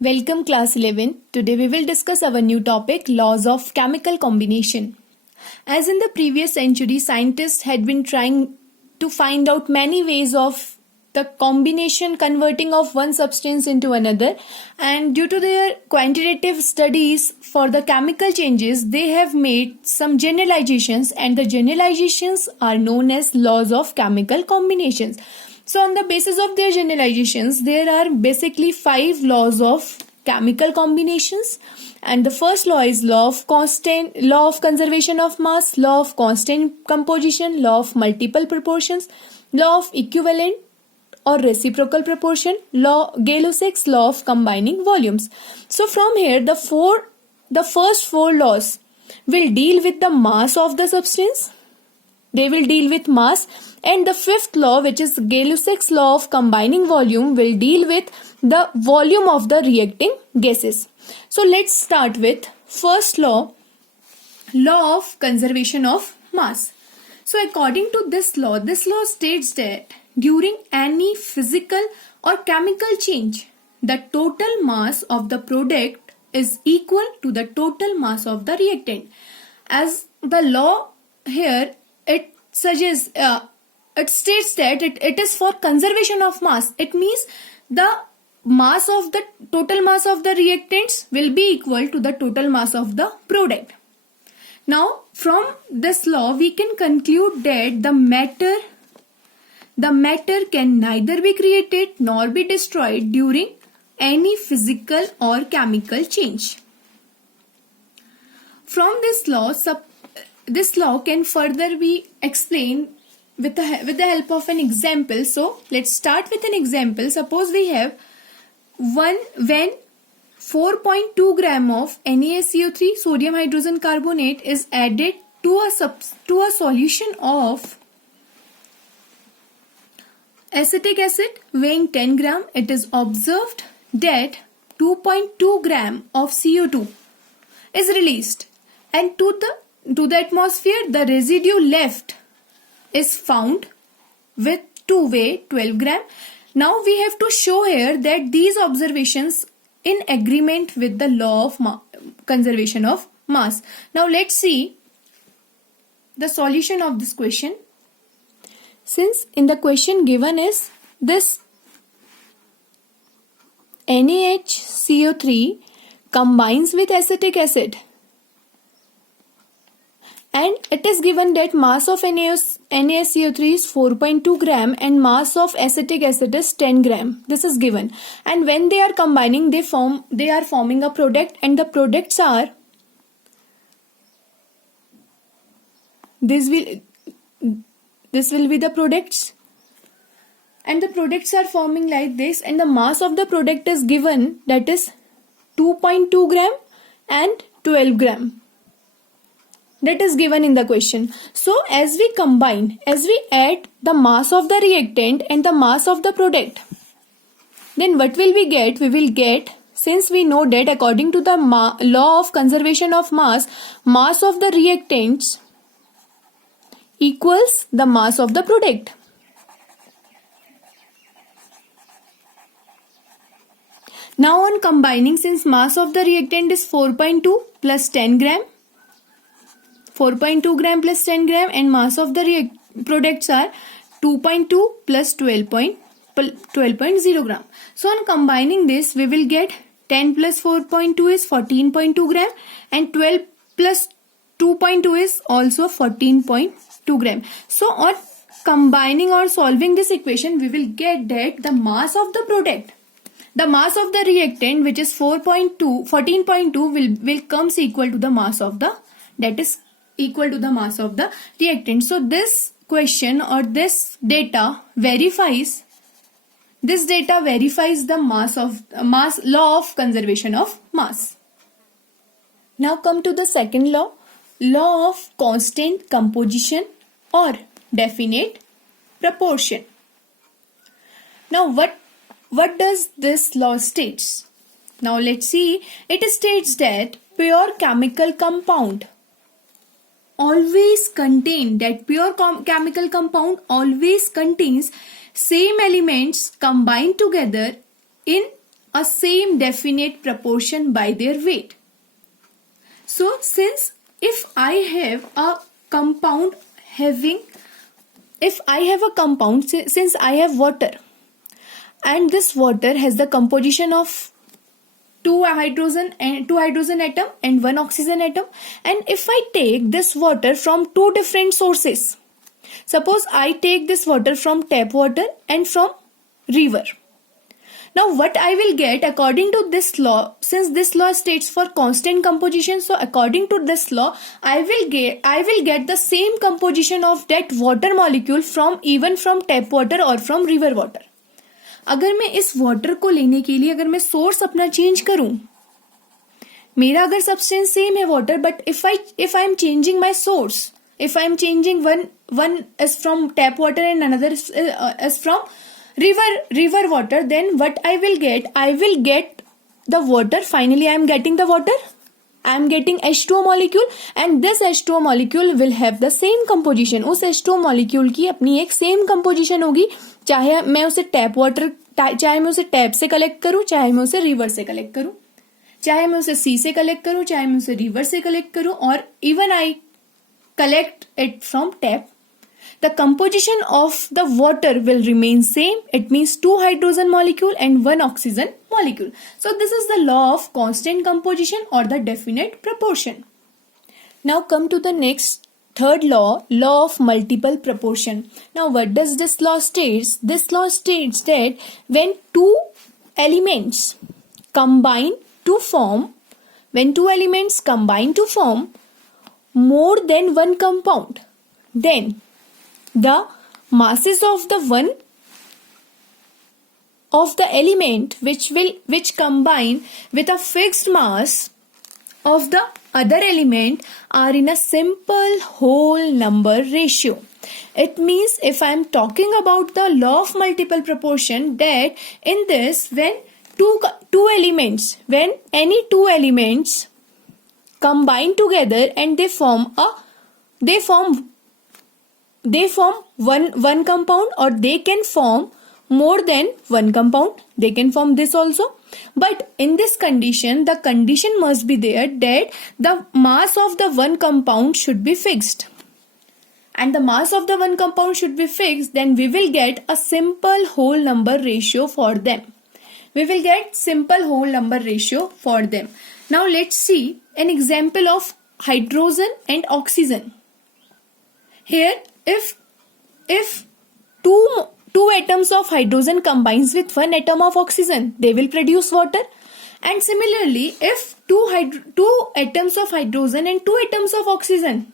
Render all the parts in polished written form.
Welcome class 11. Today we will discuss our new topic, laws of chemical combination. As in the previous century, scientists had been trying to find out many ways of the combination converting of one substance into another, and due to their quantitative studies for the chemical changes, they have made some generalizations, and the generalizations are known as laws of chemical combinations. So on the basis of their generalizations, there are basically 5 laws of chemical combinations, and the first law is law of conservation of mass, law of constant composition, law of multiple proportions, law of equivalent or reciprocal proportion, Gay-Lussac's law of combining volumes. So from here, the first 4 laws will deal with the mass of the substance. They will deal with mass, and the fifth law, which is Gay-Lussac's law of combining volume, will deal with the volume of the reacting gases. So let's start with first law of conservation of mass. So according to this law states that during any physical or chemical change, the total mass of the product is equal to the total mass of the reactant. As the law here, it suggests, it states that it is for conservation of mass. It means the total mass of the reactants will be equal to the total mass of the product. Now, from this law, we can conclude that the matter can neither be created nor be destroyed during any physical or chemical change. From this law can further be explained with the help of an example. So let's start with an example. Suppose we have when 4.2 gram of NaSCO3 sodium hydrogen carbonate is added to a solution of acetic acid weighing 10 gram, it is observed that 2.2 gram of CO2 is released, and to the atmosphere the residue left is found with weigh 12 gram. Now we have to show here that these observations in agreement with the law of conservation of mass. Now let's see the solution of this question. Since in the question given is this NaHCO3 combines with acetic acid, and it is given that mass of NaSCO3 is 4.2 gram and mass of acetic acid is 10 gram. This is given, and when they are combining, they are forming a product, and the products are this will be the products, and the products are forming like this, and the mass of the product is given, that is 2.2 gram and 12 gram. That is given in the question. So as we add the mass of the reactant and the mass of the product, then what will we get? We will get, since we know that according to the law of conservation of mass of the reactants equals the mass of the product. Now on combining, since mass of the reactant is 4.2 plus 10 gram, 4.2 gram plus 10 gram, and mass of the products are 2.2 plus 12.0 gram. So on combining this, we will get 10 plus 4.2 is 14.2 gram, and 12 plus 2.2 is also 14.2 gram. So on combining or solving this equation, we will get that the mass of the product, the mass of the reactant, which is 14.2 will comes equal to the mass of the, that is equal to the mass of the reactant. So this question or this data verifies the mass law of conservation of mass. Now come to the second law of constant composition or definite proportion. Now what does this law states? Now let's see. It states that pure chemical compound always contains same elements combined together in a same definite proportion by their weight. So since if I have a compound since I have water, and this water has the composition of two hydrogen atom and one oxygen atom, and if I take this water from two different sources, suppose I take this water from tap water and from river. Now what I will get according to this law, since this law states for constant composition, so according to this law I will get the same composition of that water molecule from tap water or from river water. अगर मैं इस water को लेने के लिए अगर मैं source अपना चेंज करूं, मेरा अगर सब्सटेंस सेम है water, but if I am changing my source, if I am changing one is from tap water and another is from river water, then what I will get the water. Finally I am getting the water, I am getting H2O molecule, and this H2O molecule will have the same composition. उस H2O molecule की अपनी एक same composition होगी, चाहे मैं उसे tap से collect करूं, चाहे मैं उसे रिवर से कलेक्ट करूं, चाहे मैं उसे सी से कलेक्ट करूं, चाहे मैं उसे रिवर से कलेक्ट करूं, और even I collect it from tap, the composition of the water will remain same. It means two hydrogen molecule and one oxygen molecule. So this is the law of constant composition or the definite proportion. Now come to the next third law of multiple proportion. Now what does this law states? This law states that when two elements combine to form more than one compound, then the masses of the one of the element which combine with a fixed mass of the other element are in a simple whole number ratio. It means if I am talking about the law of multiple proportion, that in this when any two elements combine together and they form one compound, or they can form more than one compound, they can form this also. But in this condition, the condition must be there that the mass of the one compound should be fixed. And the mass of the one compound should be fixed, then we will get a simple whole number ratio for them. Now let's see an example of hydrogen and oxygen. Here, if two atoms of hydrogen combines with one atom of oxygen, they will produce water. And similarly, if two atoms of hydrogen and two atoms of oxygen,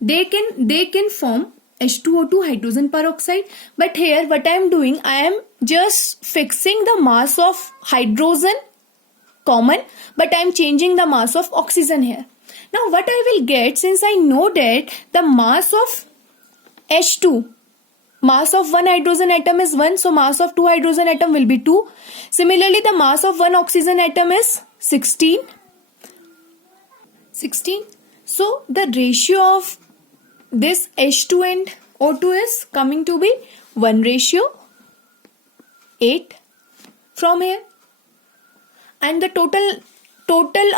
they can form H2O2, hydrogen peroxide. But here what I am doing, I am just fixing the mass of hydrogen common, but I am changing the mass of oxygen here. Now what I will get, since I know that the mass of H2, mass of one hydrogen atom is 1, so mass of two hydrogen atom will be 2. Similarly, the mass of one oxygen atom is 16. So the ratio of this H2 and O2 is coming to be 1:8 from here. And the total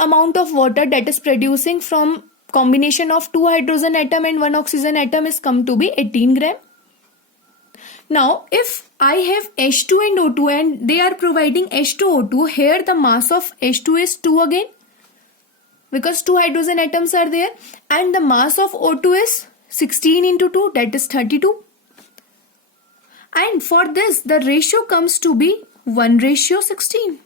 amount of water that is producing from combination of two hydrogen atom and one oxygen atom is come to be 18 gram. Now if I have H2 and O2 and they are providing H2O2, here the mass of H2 is 2 again, because two hydrogen atoms are there, and the mass of O2 is 16 into 2, that is 32. And for this the ratio comes to be 1:16.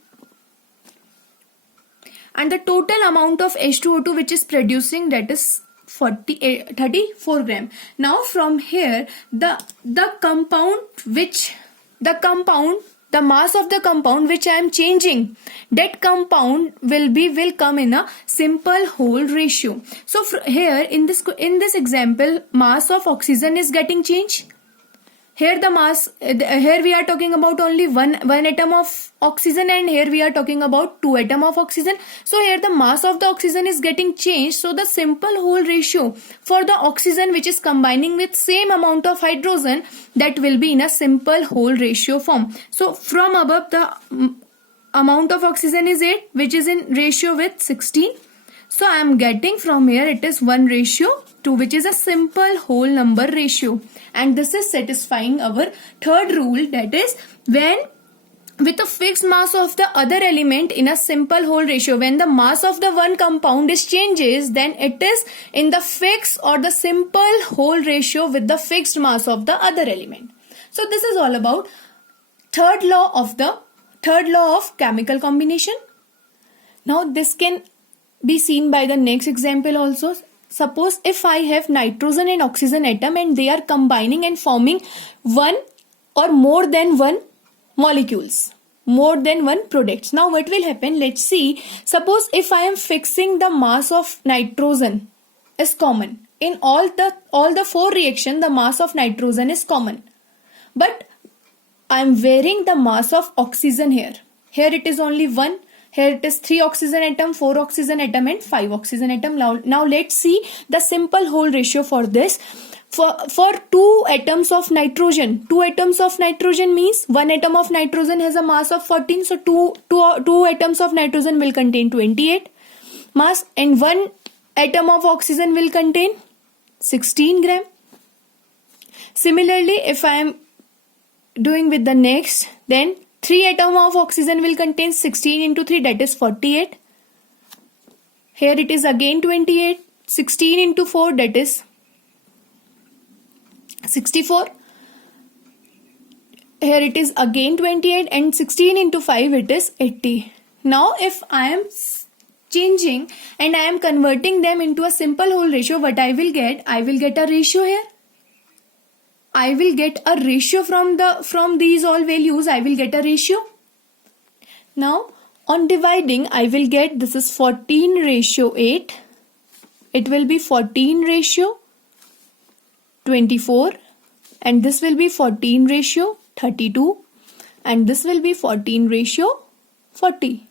And the total amount of H2O2 which is producing, that is 34 gram. Now from here the mass of the compound which I am changing, that compound will come in a simple whole ratio. So here in this example, mass of oxygen is getting changed. Here here we are talking about only one atom of oxygen, and here we are talking about two atom of oxygen. So here the mass of the oxygen is getting changed. So the simple whole ratio for the oxygen which is combining with same amount of hydrogen, that will be in a simple whole ratio form. So from above amount of oxygen is 8, which is in ratio with 16. So I am getting from here it is 1:2, which is a simple whole number ratio. And this is satisfying our third rule, that is when with a fixed mass of the other element in a simple whole ratio, when the mass of the one compound is changes, then it is in the fixed or the simple whole ratio with the fixed mass of the other element. So this is all about third law of chemical combination. Now this can be seen by the next example also. Suppose if I have nitrogen and oxygen atom and they are combining and forming one or more than one molecules, more than one products. Now what will happen? Let's see. Suppose if I am fixing the mass of nitrogen is common. In all the four reaction, the mass of nitrogen is common. But I am varying the mass of oxygen here. Here it is only 1. Here it is 3 oxygen atom, 4 oxygen atom and 5 oxygen atom. Now let's see the simple whole ratio for this. For 2 atoms of nitrogen, 2 atoms of nitrogen means 1 atom of nitrogen has a mass of 14. So 2 atoms of nitrogen will contain 28 mass, and 1 atom of oxygen will contain 16 gram. Similarly, if I am doing with the next, then 3 atom of oxygen will contain 16 into 3, that is 48. Here it is again 28. 16 into 4, that is 64. Here it is again 28, and 16 into 5, it is 80. Now if I am changing and I am converting them into a simple whole ratio, what I will get? I will get a ratio here. I will get a ratio from these all values. I will get a ratio. Now on dividing, I will get this is 14:8. It will be 14:24, and this will be 14:32, and this will be 14:40.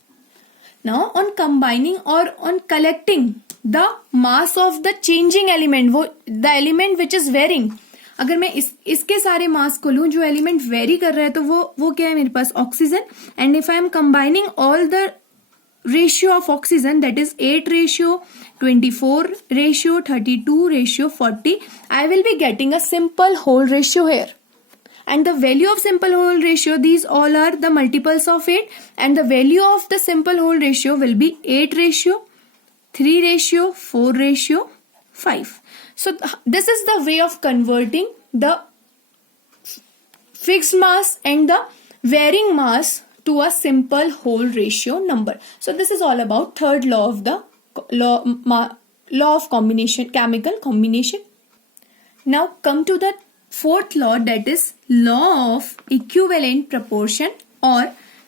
Now on combining or on collecting the mass of the changing element, the element which is varying, अगर मैं इसके सारे मास को लूं जो element very कर रहा है, तो वो क्या है मेरे पास? Oxygen. And if I am combining all the ratio of oxygen, that is 8:24, 32:40, I will be getting a simple whole ratio here. And the value of simple whole ratio, these all are the multiples of 8, and the value of the simple whole ratio will be 8:3:4:5. So this is the way of converting the fixed mass and the varying mass to a simple whole ratio number. So this is all about third law of the law of combination, chemical combination. Now come to the fourth law, that is law of equivalent proportion or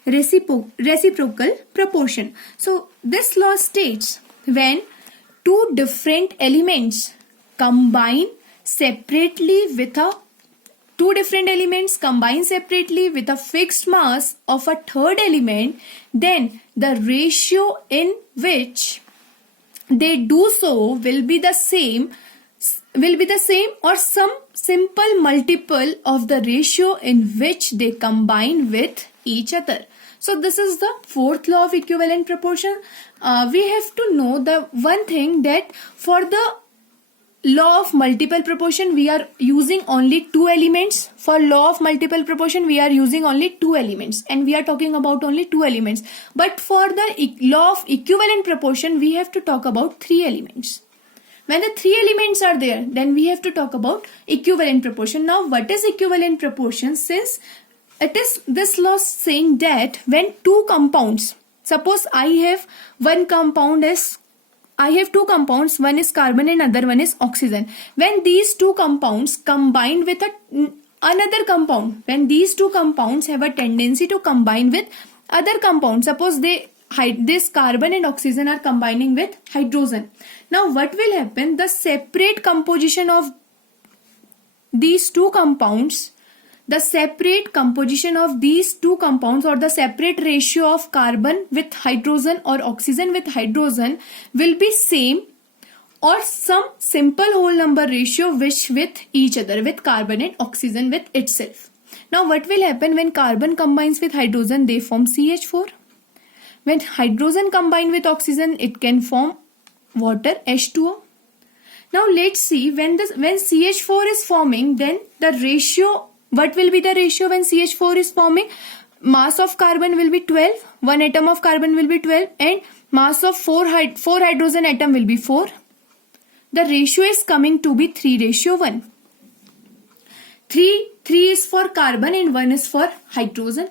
reciprocal proportion. So this law states when two different elements combine separately with a fixed mass of a third element, then the ratio in which they do so will be the same or some simple multiple of the ratio in which they combine with each other. So this is the fourth law of equivalent proportion. We have to know the one thing, that for the law of multiple proportion we are using only 2 elements. For law of multiple proportion we are using only 2 elements, and we are talking about only 2 elements. But for the law of equivalent proportion we have to talk about 3 elements. When the 3 elements are there, then we have to talk about equivalent proportion. Now what is equivalent proportion? Since it is this law saying that when 2 compounds, suppose I have two compounds, one is carbon and other one is oxygen. When these 2 compounds combine with another compound, when these 2 compounds have a tendency to combine with other compounds, suppose this carbon and oxygen are combining with hydrogen. Now what will happen? The separate composition of these 2 compounds, or the separate ratio of carbon with hydrogen or oxygen with hydrogen will be same or some simple whole number ratio which with each other, with carbon and oxygen with itself. Now what will happen when carbon combines with hydrogen? They form CH4. When hydrogen combine with oxygen, it can form water, H2O. Now let's see, when CH4 is forming, then the ratio, what will be the ratio when CH4 is forming? Mass of carbon will be 12, one atom of carbon will be 12, and mass of 4 hydrogen atom will be 4. The ratio is coming to be 3:1. 3 is for carbon and 1 is for hydrogen.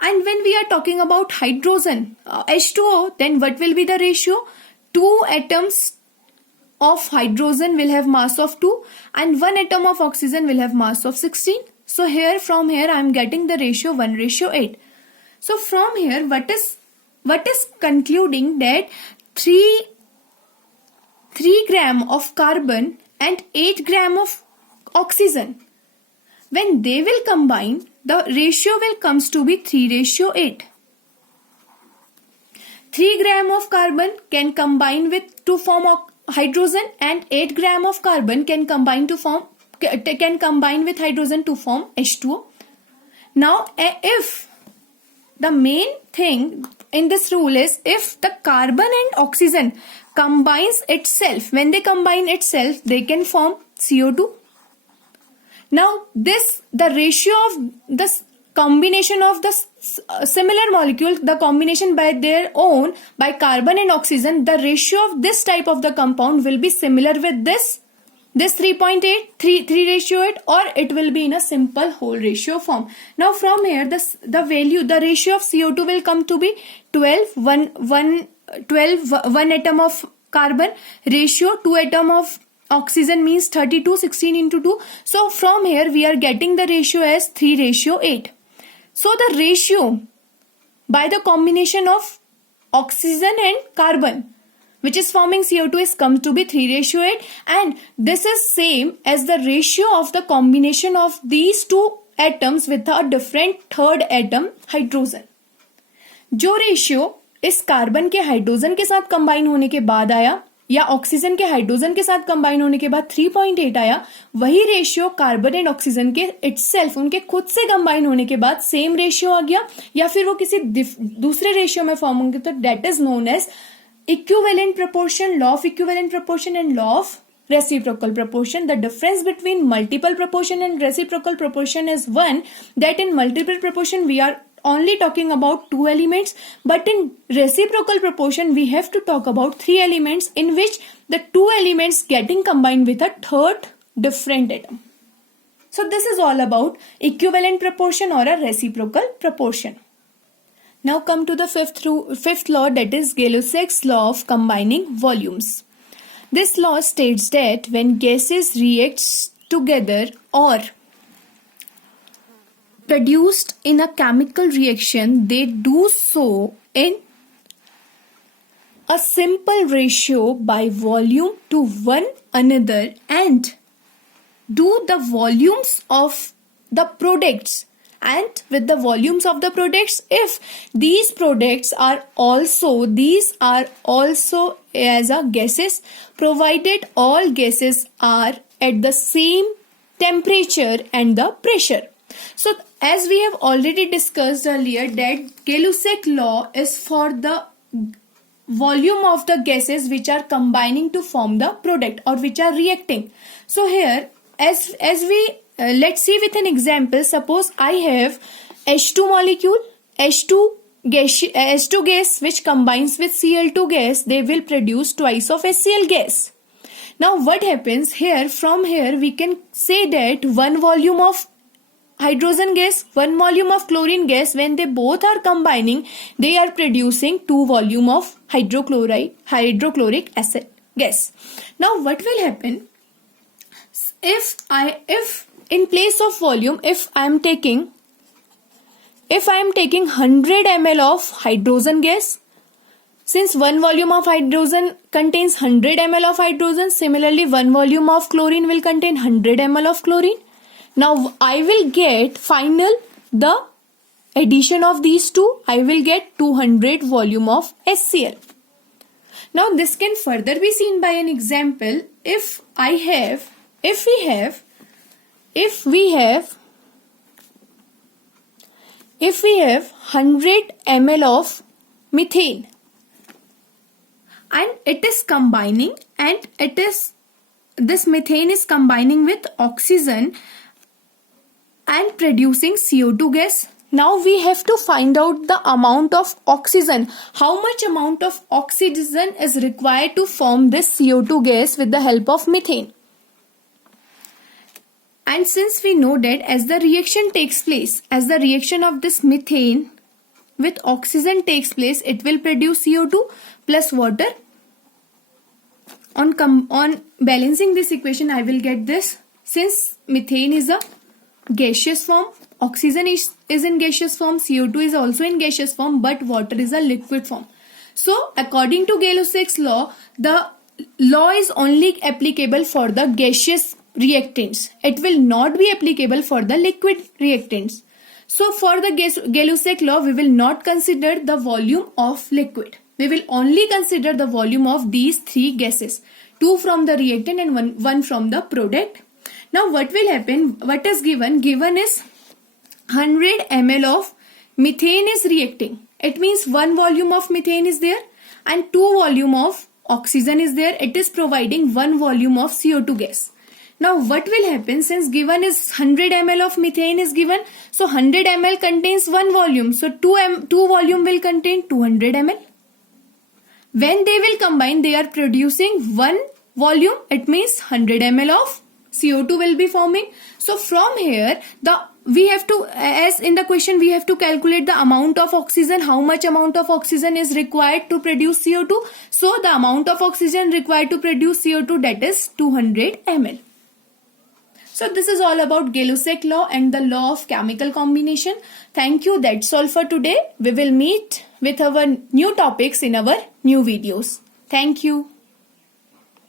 And when we are talking about hydrogen, H2O, then what will be the ratio? 2 atoms of hydrogen will have mass of 2 and 1 atom of oxygen will have mass of 16. So from here I am getting the ratio 1:8. So from here what is concluding that 3 gram of carbon and 8 gram of oxygen, when they will combine, the ratio will comes to be 3:8. 3 gram of carbon can combine to form hydrogen and 8 gram of carbon can combine with hydrogen to form H2O. Now if the main thing in this rule is, if the carbon and oxygen combines itself, when they combine itself, they can form CO2. Now the ratio of this combination of the similar molecule, the combination by their own, by carbon and oxygen, the ratio of this type of the compound will be similar with this 3.8, 3:8, or it will be in a simple whole ratio form. Now from here the ratio of CO2 will come to be 12, 1 atom of carbon, ratio 2 atom of oxygen means 32, 16 into 2. So from here we are getting the ratio as 3:8. So the ratio by the combination of oxygen and carbon, which is forming CO2, is come to be 3:8, and this is same as the ratio of the combination of these two atoms with a different third atom, hydrogen. जो ratio इस carbon के hydrogen के साथ combine होने के बाद आया, या ऑक्सीजन के हाइड्रोजन के साथ कंबाइन होने के बाद 3.8 आया, वही रेशियो कार्बन एंड ऑक्सीजन के इटसेल्फ, उनके खुद से कंबाइन होने के बाद सेम रेशियो आ गया, या फिर वो किसी दूसरे रेशियो में फॉर्म होंगे, तो that is known as equivalent proportion, law of equivalent proportion and law of reciprocal proportion. The difference between multiple proportion and reciprocal proportion is one, that in multiple proportion we are only talking about 2 elements, but in reciprocal proportion we have to talk about 3 elements, in which the 2 elements getting combined with a third different atom. So this is all about equivalent proportion or a reciprocal proportion. Now come to the fifth law, that is Gay-Lussac's law of combining volumes. This law states that when gases react together or produced in a chemical reaction, they do so in a simple ratio by volume to one another, and do the volumes of the products and with the volumes of the products, if these products are also as a gases, provided all gases are at the same temperature and the pressure. So as we have already discussed earlier, that Gay-Lussac law is for the volume of the gases which are combining to form the product or which are reacting. So here as we let's see with an example. Suppose I have H2 molecule, H2 gas which combines with Cl2 gas, they will produce twice of HCl gas. Now what happens here, from here we can say that one volume of hydrogen gas, one volume of chlorine gas, when they both are combining, they are producing 2 volume of hydrochloric acid gas. Now what will happen if in place of volume, if I am taking 100 ml of hydrogen gas, since one volume of hydrogen contains 100 ml of hydrogen, similarly one volume of chlorine will contain 100 ml of chlorine. Now I will get the addition of these two, I will get 200 volume of HCl. Now this can further be seen by an example. If we have 100 ml of methane, and it is combining, and this methane is combining with oxygen and producing CO2 gas. Now we have to find out the amount of oxygen. How much amount of oxygen is required to form this CO2 gas with the help of methane? And since we know that as the reaction takes place, as the reaction of this methane with oxygen takes place, it will produce CO2 plus water. On balancing this equation, I will get this. Since methane is a gaseous form, oxygen is in gaseous form, CO2 is also in gaseous form, but water is a liquid form. So according to Gay-Lussac's law, the law is only applicable for the gaseous reactants. It will not be applicable for the liquid reactants. So for the Gay-Lussac law, we will not consider the volume of liquid. We will only consider the volume of these three gases, 2 from the reactant and one from the product. Now what will happen? What is given? Given is 100 ml of methane is reacting. It means 1 volume of methane is there and 2 volume of oxygen is there. It is providing 1 volume of CO2 gas. Now what will happen? Since given is 100 ml of methane is given, so 100 ml contains 1 volume. So 2 volume will contain 200 ml. When they will combine, they are producing 1 volume. It means 100 ml of CO2 will be forming. So from here, we have to, as in the question, we have to calculate the amount of oxygen, how much amount of oxygen is required to produce CO2. So the amount of oxygen required to produce CO2, that is 200 ml. So this is all about Gay-Lussac law and the law of chemical combination. Thank you. That's all for today. We will meet with our new topics in our new videos. Thank you.